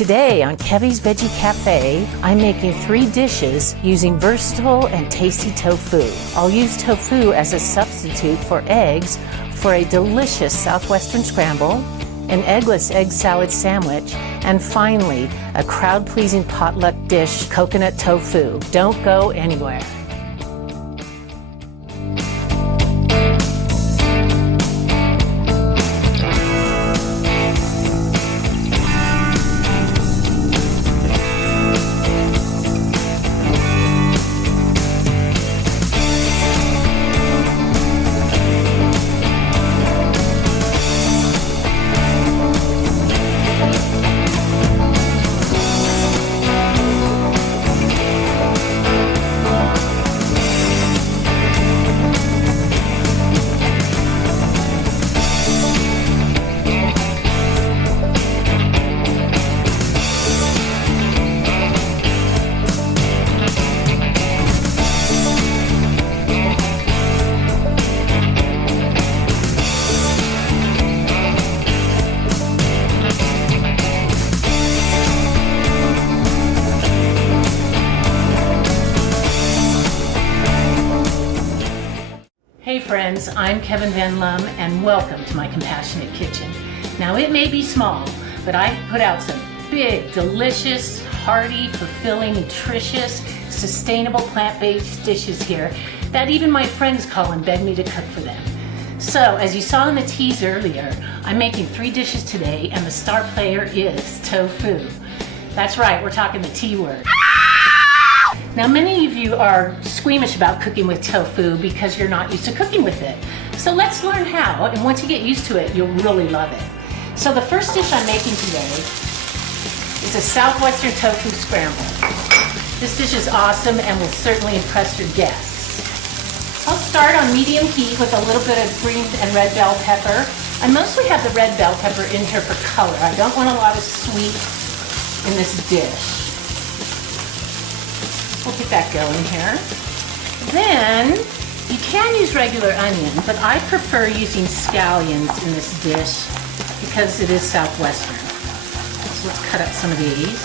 Today on Kevie's Veggie Cafe, I'm making 3 dishes using versatile and tasty tofu. I'll use tofu as a substitute for eggs for a delicious Southwestern scramble, an eggless egg salad sandwich, and finally, a crowd-pleasing potluck dish, coconut tofu. Don't go anywhere. Hey friends, I'm Kevin Van Lum and welcome to my Compassionate Kitchen. Now it may be small, but I put out some big, delicious, hearty, fulfilling, nutritious, sustainable plant-based dishes here that even my friends call and beg me to cook for them. So as you saw in the tease earlier, I'm making 3 dishes today and the star player is tofu. That's right, we're talking the T word. Now many of you are squeamish about cooking with tofu because you're not used to cooking with it. So let's learn how, and once you get used to it, you'll really love it. So the first dish I'm making today is a Southwestern tofu scramble. This dish is awesome and will certainly impress your guests. I'll start on medium heat with a little bit of green and red bell pepper. I mostly have the red bell pepper in here for color. I don't want a lot of sweet in this dish. We'll get that going here. Then, you can use regular onion, but I prefer using scallions in this dish because it is Southwestern. So let's cut up some of these.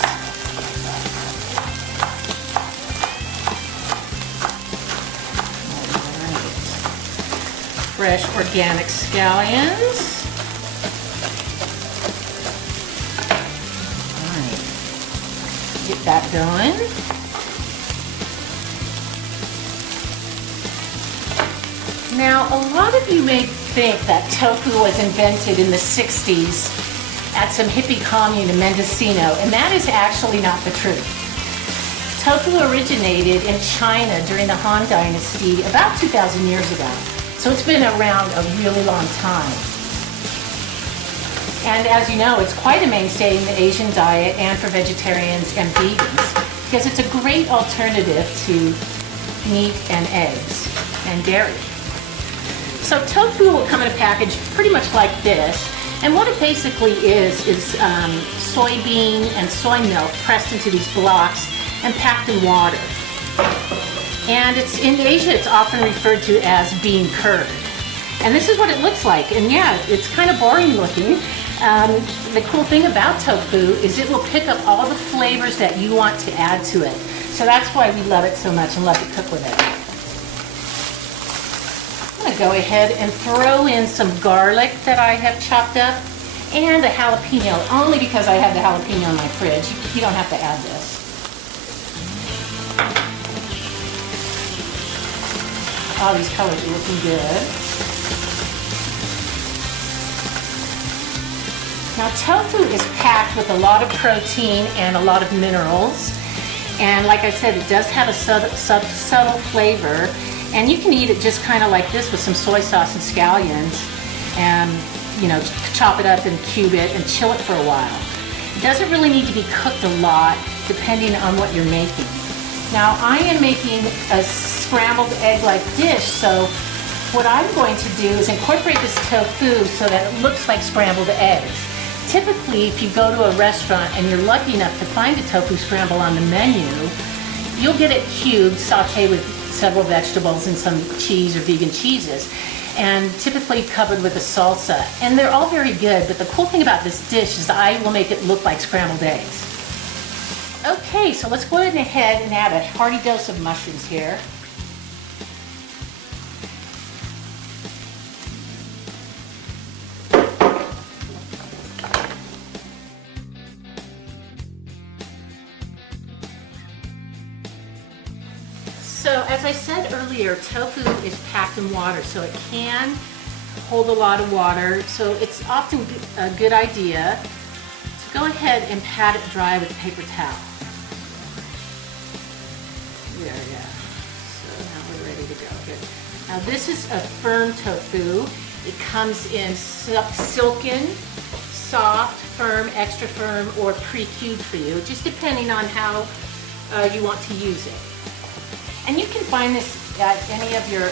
All right. Fresh organic scallions. All right. Get that going. Now, a lot of you may think that tofu was invented in the 60s at some hippie commune in Mendocino, and that is actually not the truth. Tofu originated in China during the Han Dynasty about 2,000 years ago, so it's been around a really long time. And as you know, it's quite a mainstay in the Asian diet and for vegetarians and vegans because it's a great alternative to meat and eggs and dairy. So tofu will come in a package pretty much like this, and what it basically is soybean and soy milk pressed into these blocks and packed in water. And in Asia it's often referred to as bean curd. And this is what it looks like, and yeah, it's kind of boring looking. The cool thing about tofu is it will pick up all the flavors that you want to add to it. So that's why we love it so much and love to cook with it. Go ahead and throw in some garlic that I have chopped up and a jalapeno, only because I have the jalapeno in my fridge. You don't have to add this. Oh, these colors are looking good. Now tofu is packed with a lot of protein and a lot of minerals, and like I said, it does have a subtle flavor. And you can eat it just kind of like this with some soy sauce and scallions and, you know, chop it up and cube it and chill it for a while. It doesn't really need to be cooked a lot depending on what you're making. Now I am making a scrambled egg-like dish, so what I'm going to do is incorporate this tofu so that it looks like scrambled eggs. Typically, if you go to a restaurant and you're lucky enough to find a tofu scramble on the menu, you'll get it cubed, sauteed with several vegetables and some cheese or vegan cheeses, and typically covered with a salsa. And they're all very good, but the cool thing about this dish is I will make it look like scrambled eggs. Okay, so let's go ahead and add a hearty dose of mushrooms here. So as I said earlier, tofu is packed in water, so it can hold a lot of water. So it's often a good idea to go ahead and pat it dry with a paper towel. There, yeah. So now we're ready to go here. Now this is a firm tofu. It comes in silken, soft, firm, extra firm, or pre-cubed for you, just depending on how you want to use it. And you can find this at any of your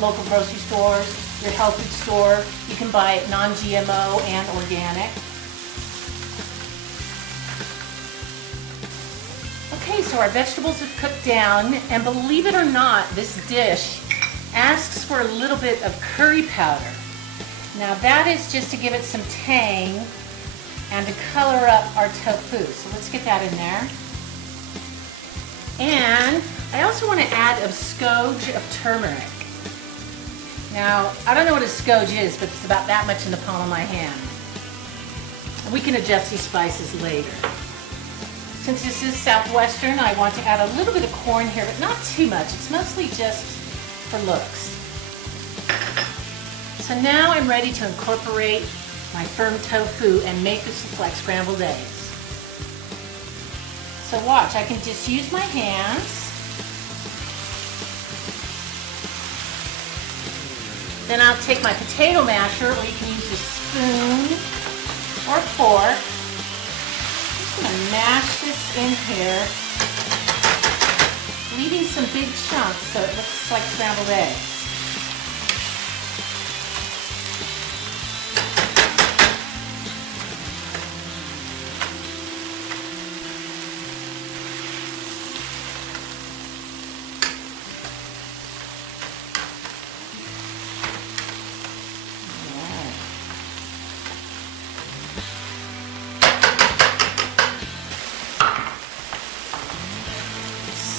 local grocery stores, your health food store. You can buy it non-GMO and organic. Okay, so our vegetables have cooked down, and believe it or not, this dish asks for a little bit of curry powder. Now that is just to give it some tang and to color up our tofu. So let's get that in there. And I also want to add a skoge of turmeric. Now, I don't know what a skoge is, but it's about that much in the palm of my hand. We can adjust these spices later. Since this is Southwestern, I want to add a little bit of corn here, but not too much. It's mostly just for looks. So now I'm ready to incorporate my firm tofu and make this look like scrambled eggs. So watch, I can just use my hands. Then I'll take my potato masher, or you can use a spoon or fork. I'm just gonna mash this in here, leaving some big chunks so it looks like scrambled eggs.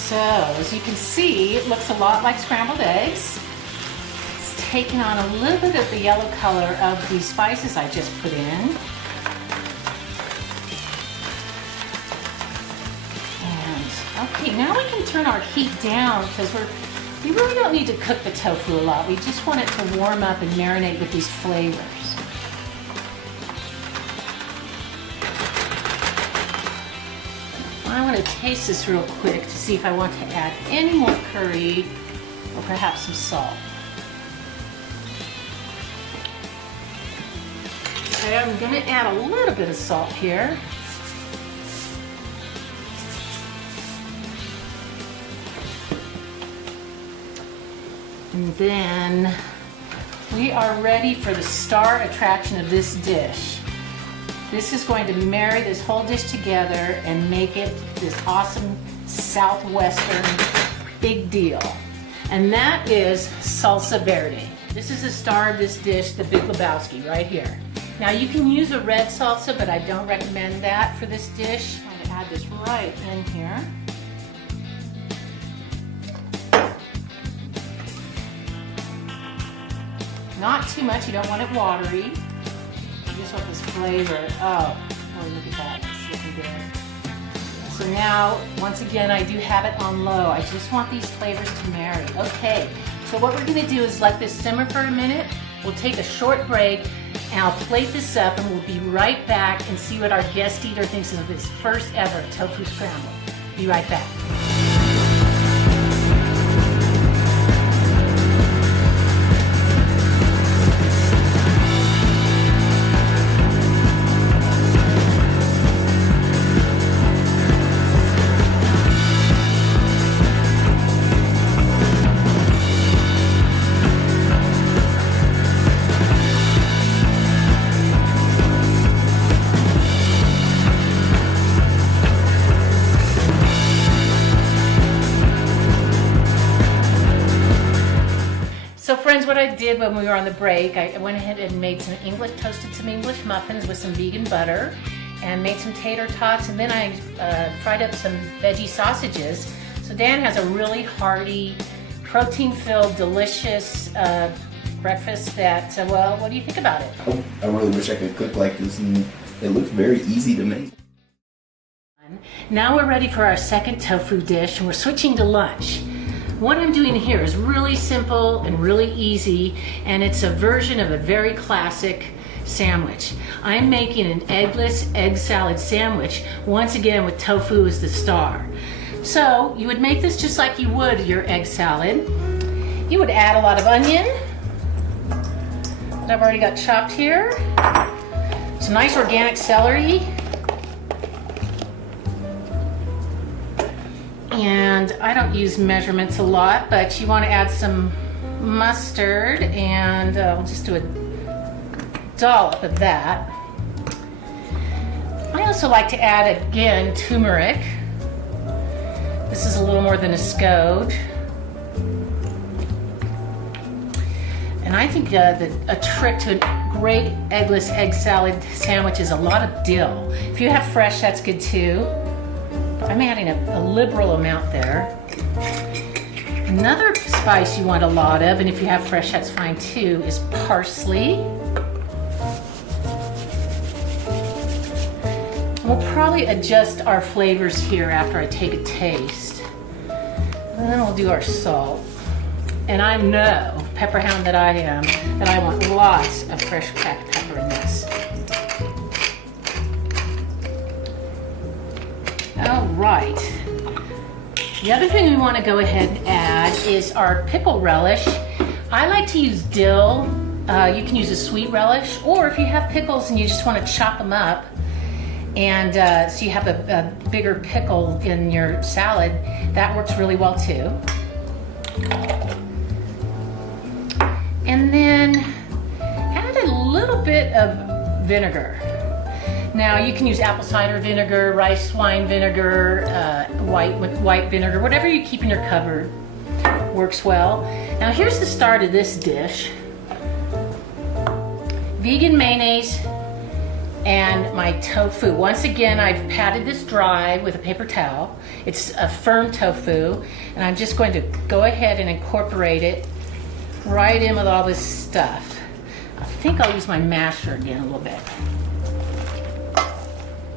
So, as you can see, it looks a lot like scrambled eggs. It's taken on a little bit of the yellow color of the spices I just put in. And, okay, now we can turn our heat down because we really don't need to cook the tofu a lot. We just want it to warm up and marinate with these flavors. I want to taste this real quick to see if I want to add any more curry or perhaps some salt. Okay, I'm going to add a little bit of salt here. And then we are ready for the star attraction of this dish. This is going to marry this whole dish together and make it this awesome Southwestern big deal. And that is salsa verde. This is the star of this dish, the Big Lebowski, right here. Now you can use a red salsa, but I don't recommend that for this dish. I'm going to add this right in here. Not too much, you don't want it watery. You just want this flavor. Oh, look at that, it's looking good. So now, once again, I do have it on low. I just want these flavors to marry. Okay, so what we're gonna do is let this simmer for a minute. We'll take a short break, and I'll plate this up, and we'll be right back and see what our guest eater thinks of this first ever tofu scramble. Be right back. So friends, what I did when we were on the break, I went ahead and made toasted some English muffins with some vegan butter and made some tater tots, and then I fried up some veggie sausages. So Dan has a really hearty, protein-filled, delicious breakfast that, well, what do you think about it? I really wish I could cook like this, and it looks very easy to make. Now we're ready for our second tofu dish, and we're switching to lunch. What I'm doing here is really simple and really easy, and it's a version of a very classic sandwich. I'm making an eggless egg salad sandwich, once again with tofu as the star. So you would make this just like you would your egg salad. You would add a lot of onion that I've already got chopped here, some nice organic celery, and I don't use measurements a lot, but you want to add some mustard, and I'll just do a dollop of that. I also like to add, again, turmeric. This is a little more than a scode. And I think a trick to a great eggless egg salad sandwich is a lot of dill. If you have fresh, that's good too. I'm adding a liberal amount there. Another spice you want a lot of, and if you have fresh, that's fine too, is parsley. We'll probably adjust our flavors here after I take a taste. And then we'll do our salt. And I know, pepper hound that I am, that I want lots of fresh cracked pepper in this. All right. The other thing we want to go ahead and add is our pickle relish. I like to use dill. You can use a sweet relish, or if you have pickles and you just want to chop them up, and so you have a bigger pickle in your salad, that works really well too. And then add a little bit of vinegar. Now you can use apple cider vinegar, rice wine vinegar, white vinegar, whatever you keep in your cupboard works well. Now here's the start of this dish. Vegan mayonnaise and my tofu. Once again, I've patted this dry with a paper towel. It's a firm tofu, and I'm just going to go ahead and incorporate it right in with all this stuff. I think I'll use my masher again a little bit.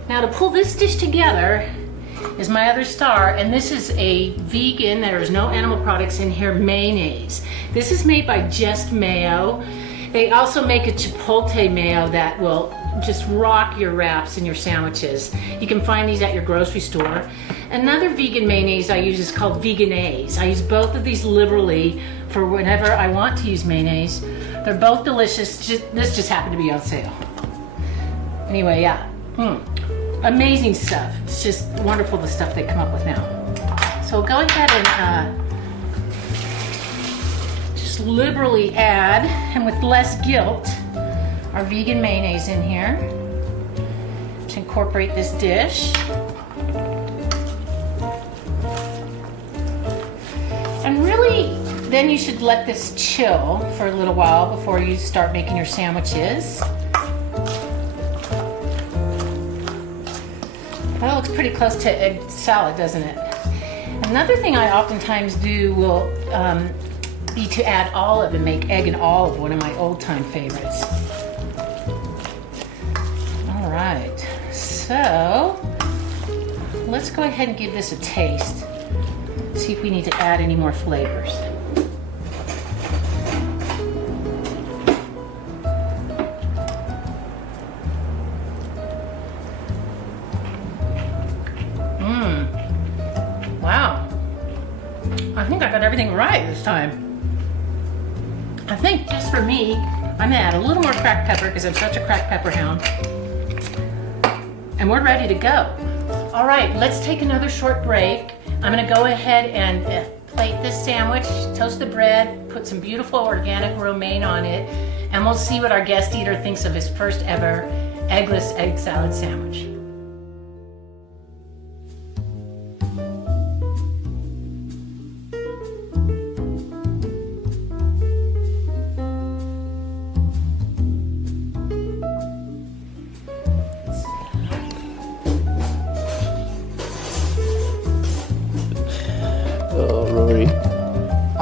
Now to pull this dish together is my other star, and this is a vegan, there's no animal products in here, mayonnaise. This is made by Just Mayo. They also make a chipotle mayo that will just rock your wraps and your sandwiches. You can find these at your grocery store. Another vegan mayonnaise I use is called Vegenaise. I use both of these liberally for whenever I want to use mayonnaise. They're both delicious. This just happened to be on sale. Anyway, yeah. Amazing stuff. It's just wonderful the stuff they come up with now. So go ahead and just liberally add, and with less guilt, our vegan mayonnaise in here to incorporate this dish. And really, then you should let this chill for a little while before you start making your sandwiches. Well, it looks pretty close to egg salad, doesn't it? Another thing I oftentimes do will be to add olive and make egg and olive, one of my old-time favorites. All right, so let's go ahead and give this a taste. See if we need to add any more flavors. Wow. I think I got everything right this time. I think just for me, I'm gonna add a little more cracked pepper because I'm such a cracked pepper hound. And we're ready to go. All right, let's take another short break. I'm gonna go ahead and plate this sandwich, toast the bread, put some beautiful organic romaine on it, and we'll see what our guest eater thinks of his first ever eggless egg salad sandwich.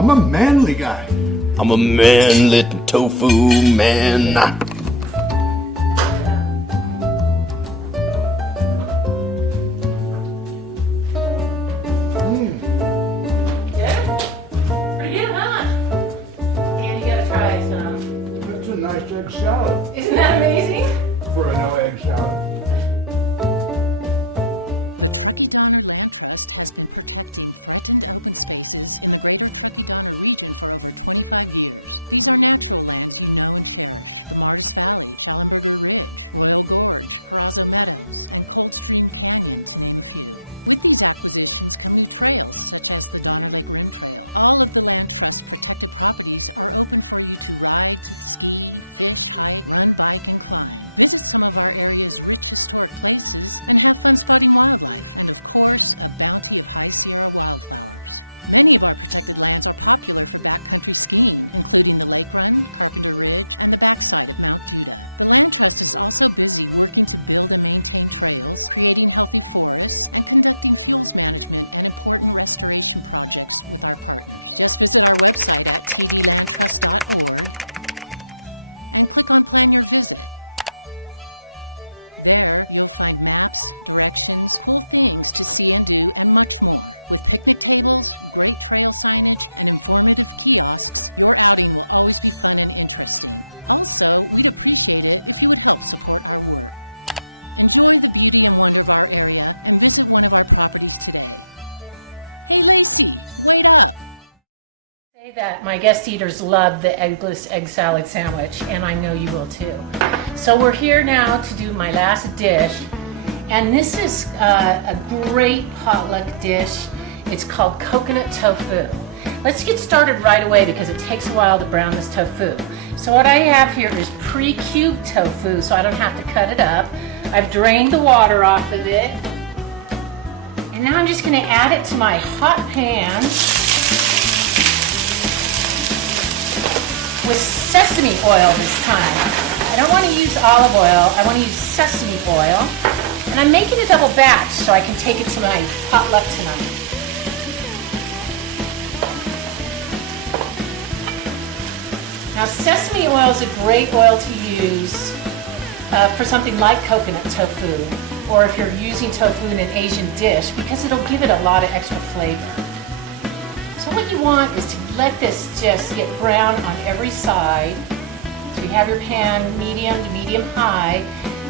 I'm a manly guy. I'm a manly tofu man. Pretty good, huh? And you gotta try some. That's a nice egg salad Isn't that amazing? for a no egg salad. Say that my guest eaters love the eggless egg salad sandwich, and I know you will too. So we're here now to do my last dish, and this is a great potluck dish. It's called coconut tofu. Let's get started right away because it takes a while to brown this tofu. So what I have here is pre-cubed tofu, so I don't have to cut it up. I've drained the water off of it, and now I'm just going to add it to my hot pan with sesame oil this time. I don't want to use olive oil, I want to use sesame oil. And I'm making a double batch so I can take it to my potluck tonight. Now sesame oil is a great oil to use for something like coconut tofu, or if you're using tofu in an Asian dish, because it'll give it a lot of extra flavor. So what you want is to let this just get brown on every side. So you have your pan medium to medium high.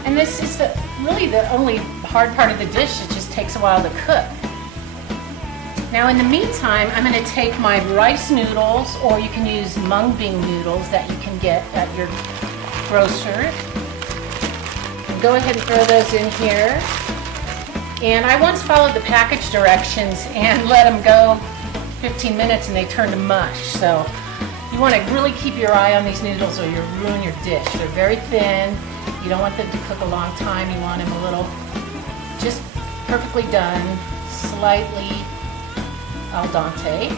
And this is really the only hard part of the dish. It just takes a while to cook. Now in the meantime, I'm going to take my rice noodles, or you can use mung bean noodles that you can get at your grocer. And go ahead and throw those in here. And I once followed the package directions and let them go 15 minutes and they turn to mush. So you want to really keep your eye on these noodles or you'll ruin your dish. They're very thin. You don't want them to cook a long time. You want them a little, just perfectly done, slightly al dente.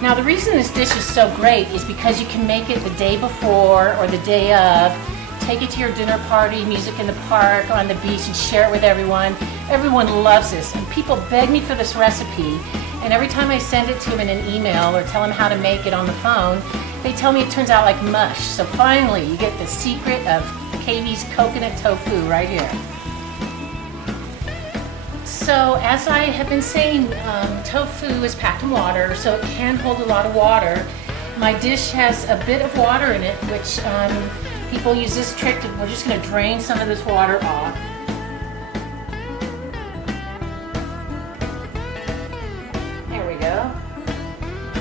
Now the reason this dish is so great is because you can make it the day before or the day of. Take it to your dinner party, music in the park, on the beach, and share it with everyone. Everyone loves this, and people beg me for this recipe, and every time I send it to them in an email or tell them how to make it on the phone, they tell me it turns out like mush. So finally, you get the secret of Kevie's coconut tofu right here. So as I have been saying, tofu is packed in water, so it can hold a lot of water. My dish has a bit of water in it, which people use this trick. We're just going to drain some of this water off. There we go.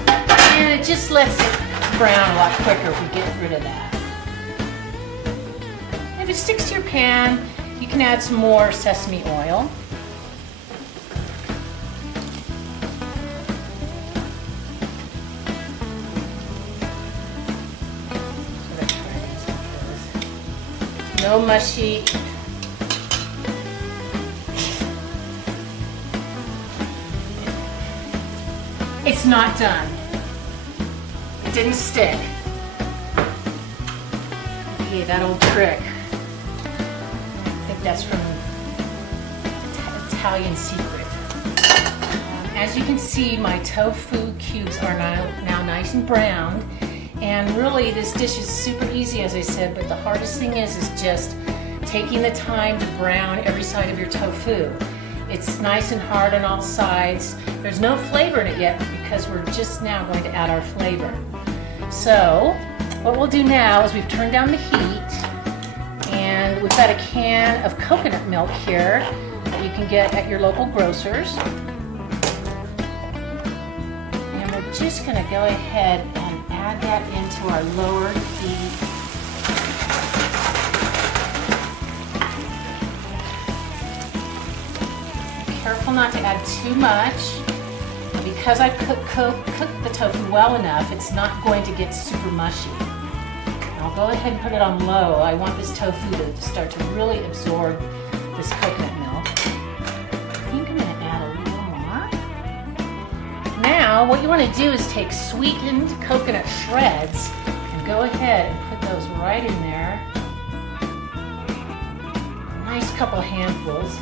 And it just lets it brown a lot quicker if we get rid of that. If it sticks to your pan, you can add some more sesame oil. No mushy. It's not done. It didn't stick. Okay, that old trick. I think that's from Italian Secret. As you can see, my tofu cubes are now nice and browned. And really, this dish is super easy, as I said, but the hardest thing is just taking the time to brown every side of your tofu. It's nice and hard on all sides. There's no flavor in it yet because we're just now going to add our flavor. So, what we'll do now is we've turned down the heat, and we've got a can of coconut milk here that you can get at your local grocer's. And we're just going to go ahead and add that into our lower heat. Careful not to add too much. Because I cooked the tofu well enough, it's not going to get super mushy. I'll go ahead and put it on low. I want this tofu to start to really absorb this coconut milk. I think I'm going to add a little more. Now, what you want to do is take sweetened coconut shreds and go ahead and put those right in there. A nice couple handfuls.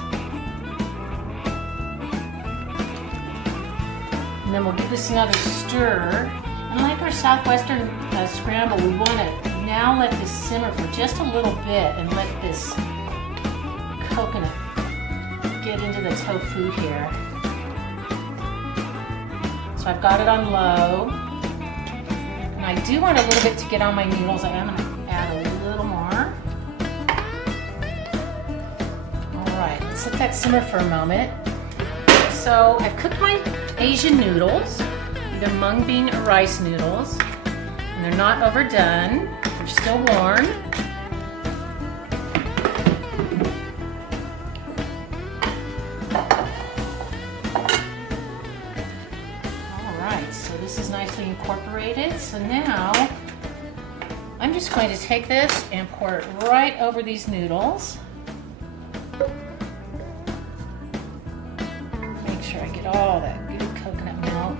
And then we'll give this another stir. And like our Southwestern scramble, we want to now let this simmer for just a little bit and let this coconut get into the tofu here. So I've got it on low. And I do want a little bit to get on my noodles. I am going to add a little more. All right, let's let that simmer for a moment. So I've cooked my Asian noodles, either mung bean or rice noodles, and they're not overdone. They're still warm. All right, so this is nicely incorporated. So now I'm just going to take this and pour it right over these noodles. Make sure I get all that coconut milk.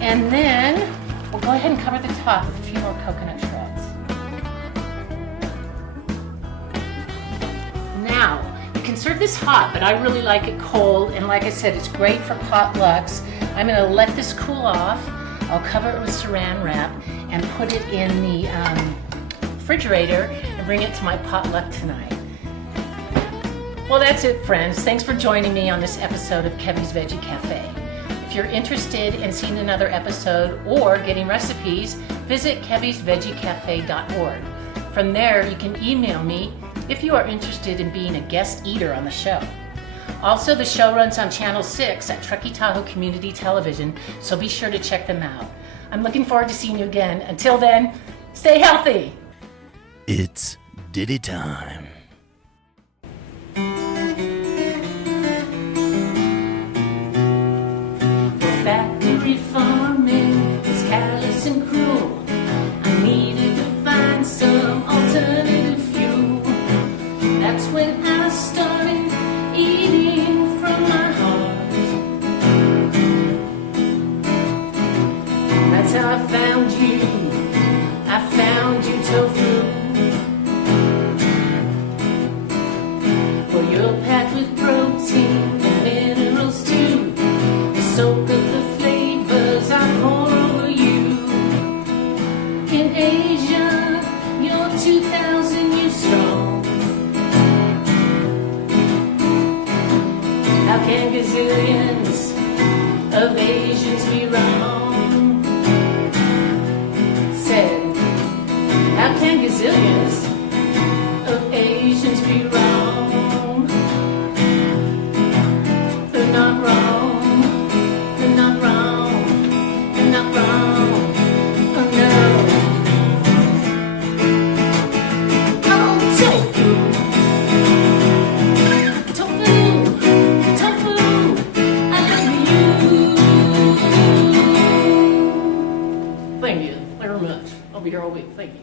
And then we'll go ahead and cover the top with a few more coconut shreds. Now, you can serve this hot, but I really like it cold, and like I said, it's great for potlucks. I'm going to let this cool off. I'll cover it with saran wrap and put it in the refrigerator and bring it to my potluck tonight. Well, that's it, friends. Thanks for joining me on this episode of Kevie's Veggie Cafe. If you're interested in seeing another episode or getting recipes, visit keviesveggiecafe.org. From there, you can email me if you are interested in being a guest eater on the show. Also, the show runs on Channel 6 at Truckee Tahoe Community Television, so be sure to check them out. I'm looking forward to seeing you again. Until then, stay healthy. It's Diddy time. Factory farming is callous and cruel. I needed to find some alternative fuel. That's when I started eating from my heart. That's how I found you. I found you tofu. For you're packed with protein and minerals too. Soak up the flavors I pour over you. In Asia, you're 2,000 years strong. How can gazillions of Asians be wrong? Said, how can gazillions of Asians be wrong? They're not wrong. Thank you very much. I'll be here all week. Thank you.